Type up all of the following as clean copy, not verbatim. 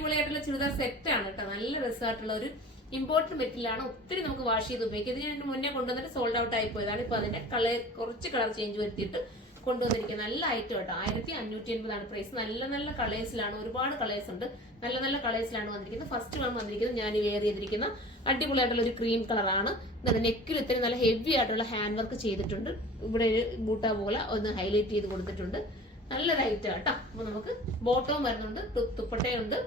അടിപൊളിയായിട്ടുള്ള ചുരിദാർ സെറ്റ് ആണ് കേട്ടോ. നല്ല രസമായിട്ടുള്ള ഒരു ഇമ്പോർട്ടന്റ് മെറ്റീരിയലാണ്. ഒത്തിരി നമുക്ക് വാഷ് ചെയ്ത് ഉപയോഗിക്കാം. ഇത് ഞാൻ മുന്നേ കൊണ്ടുവന്നിട്ട് സോൾഡ് ഔട്ട് ആയി പോയതാണ്. ഇപ്പൊ അതിന്റെ കുറച്ച് കളർ ചേഞ്ച് വരുത്തിയിട്ട് കൊണ്ടുവന്നിരിക്കുന്നത്. നല്ല ഐറ്റം കേട്ടോ. 1580 പ്രൈസ്. നല്ല നല്ല കളേഴ്സിലാണ്, ഒരുപാട് കളേഴ്സ് ഉണ്ട്. നല്ല നല്ല കളേഴ്സിലാണ് വന്നിരിക്കുന്നത്. ഫസ്റ്റ് വന്നിരിക്കുന്നത് ഞാൻ വെയർ ചെയ്തിരിക്കുന്ന അടിപൊളിയായിട്ടുള്ള ഒരു ക്രീം കളറാണ്. നെക്കിൽ ഇത്രയും നല്ല ഹെവി ആയിട്ടുള്ള ഹാൻഡ് വർക്ക് ചെയ്തിട്ടുണ്ട്. ഇവിടെ ഒരു ബൂട്ട പോലെ ഒന്ന് ഹൈലൈറ്റ് ചെയ്ത് കൊടുത്തിട്ടുണ്ട്. നല്ലൊരു ഐറ്റം കേട്ടോ. അപ്പൊ നമുക്ക് ബോട്ടവും വരുന്നുണ്ട്, തുപ്പട്ടയുണ്ട്,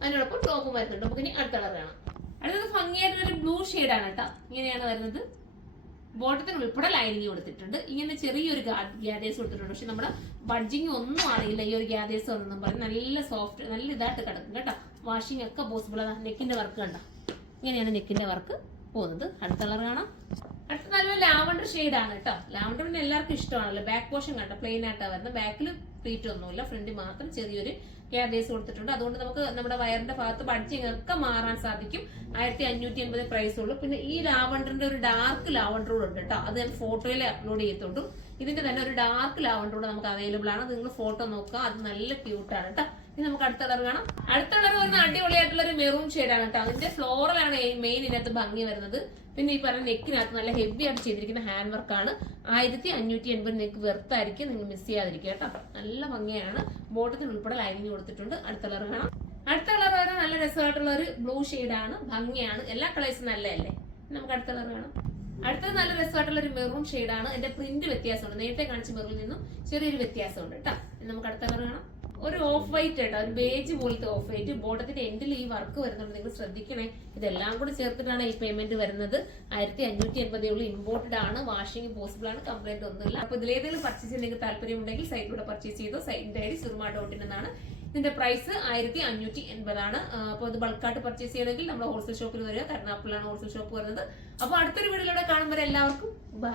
അതിനോടൊപ്പം ടോപ്പും വരുന്നുണ്ട്. നമുക്ക് ഇനി അടുത്ത കളർ കാണാം. അടുത്തത് ഭംഗിയായിട്ടൊരു ബ്ലൂ ഷെയ്ഡാണ് കേട്ടോ. ഇങ്ങനെയാണ് വരുന്നത്. ബോട്ടത്തിന് ഉൾപ്പെടെ ലൈനിങ് കൊടുത്തിട്ടുണ്ട്. ഇങ്ങനെ ചെറിയൊരു ഗ്യാദേഴ്സ് കൊടുത്തിട്ടുണ്ട്. പക്ഷെ നമ്മുടെ ബഡ്ജിങ് ഒന്നും അറിയില്ല ഈ ഒരു ഗ്യാദേഴ്സ് ഒന്നും പറയും. നല്ല സോഫ്റ്റ്, നല്ല ഇതായിട്ട് കിടക്കും കേട്ടോ. വാഷിംഗ് ഒക്കെ പോസിബിൾ ആണ്. നെക്കിന്റെ വർക്ക് കണ്ട, ഇങ്ങനെയാണ് നെക്കിന്റെ വർക്ക് പോകുന്നത്. അടുത്ത കളർ കാണാം. അടുത്ത നല്ല ലാവണ്ടർ ഷെയ്ഡാണ് കേട്ടോ. ലാവണ്ടർ പിന്നെ എല്ലാവർക്കും ഇഷ്ടമാണല്ലോ. ബാക്ക് പോർഷൻ കണ്ട പ്ലെയിൻ ആയിട്ടാണ് വരുന്നത്. ബാക്കിൽ പ്ലീറ്റ് ഒന്നുമില്ല, ഫ്രണ്ടിൽ മാത്രം ചെറിയൊരു ഗ്യാദേഴ്സ് കൊടുത്തിട്ടുണ്ട്. അതുകൊണ്ട് നമുക്ക് നമ്മുടെ വയറിന്റെ ഭാഗത്ത് ബഡ്ജിങ് ഒക്കെ മാറാൻ സാധിക്കും. 1580 പ്രൈസ് ഉള്ളൂ. പിന്നെ ഈ ലാവണ്ടറിന്റെ ഒരു ഡാർക്ക് ലാവണ്ടർ കൂടെ ഉണ്ട് കേട്ടോ. അത് ഞാൻ ഫോട്ടോയിൽ അപ്ലോഡ് ചെയ്തിട്ടുണ്ട്. ഇതിന്റെ തന്നെ ഒരു ഡാർക്ക് ലാവണ്ടർ കൂടെ നമുക്ക് അവൈലബിൾ ആണ്. നിങ്ങൾ ഫോട്ടോ നോക്കുക, അത് നല്ല ക്യൂട്ടാണ് കേട്ടോ. ഇനി നമുക്ക് അടുത്ത കളർ കാണാം. അടുത്ത കളർ വരുന്ന അടിപൊളിയായിട്ടുള്ള ഒരു മെറൂൺ ഷെയ്ഡാണ് കേട്ടോ. അതിന്റെ ഫ്ലോറലാണ് മെയിൻ ഇതിനകത്ത് ഭംഗി വരുന്നത്. പിന്നെ ഈ പറഞ്ഞ നെക്കിനകത്ത് നല്ല ഹെവി ആയിട്ട് ചെയ്തിരിക്കുന്ന ഹാൻഡ് വർക്കാണ്. 1580 നെക്ക് വെർത്തായിരിക്കും, നിങ്ങൾ മിസ് ചെയ്യാതിരിക്കുക കേട്ടോ. നല്ല ഭംഗിയാണ്. ബോട്ടത്തിന് ഉൾപ്പെടെ ലൈനിങ് കൊടുത്തിട്ടുണ്ട്. അടുത്ത കളർ കാണാം. അടുത്ത കളർ വരുന്ന നല്ല രസമായിട്ടുള്ള ഒരു ബ്ലൂ ഷെയ്ഡാണ്. ഭംഗിയാണ്. എല്ലാ കളേഴ്സും നല്ലതല്ലേ. നമുക്ക് അടുത്ത കളർ കാണാം. അടുത്തത് നല്ല രസമായിട്ടുള്ള ഒരു മെറൂൺ ഷെയ്ഡാണ്. എന്റെ പ്രിന്റ് വ്യത്യാസമുണ്ട്. നേരത്തെ കാണിച്ച മെറൂണിൽ നിന്നും ചെറിയൊരു വ്യത്യാസമുണ്ട് കേട്ടോ. നമുക്ക് അടുത്ത കളർ കാണാം. ഒരു ഓഫ് വൈറ്റ് കേട്ടോ, ഒരു ബേജ് പോലത്തെ ഓഫ് വൈറ്റ്. ബോട്ടത്തിന്റെ എൻഡിൽ ഈ വർക്ക് വരുന്നുണ്ട്, നിങ്ങൾ ശ്രദ്ധിക്കണേ. ഇതെല്ലാം കൂടി ചേർത്തിട്ടാണ് ഈ പേയ്മെന്റ് വരുന്നത്. 1580 ഉള്ളൂ. ഇമ്പോർട്ടഡ് ആണ്. വാഷിംഗ് പോസിബിൾ ആണ്. കംപ്ലൈന്റ് ഒന്നുമില്ല. അപ്പൊ ഇതിലേതെങ്കിലും പർച്ചേസ് ചെയ്യാൻ താല്പര്യം ഉണ്ടെങ്കിൽ സൈറ്റിലൂടെ പർച്ചേസ് ചെയ്തോ. സൈറ്റിന്റെ ഐഡി surma.in എന്നാണ്. ഇതിന്റെ പ്രൈസ് 1580 ആണ്. അപ്പോൾ ഇത് ബൾക്കായിട്ട് പർച്ചേസ് ചെയ്യണമെങ്കിൽ നമ്മുടെ ഹോൾസെയിൽ ഷോപ്പിൽ വരിക. കരുനാഗപ്പള്ളിയാണ് ഹോൾസെയിൽ ഷോപ്പ് വരുന്നത്. അപ്പൊ അടുത്തൊരു വീഡിയോയിലൂടെ കാണുമ്പോൾ എല്ലാവർക്കും ബൈ.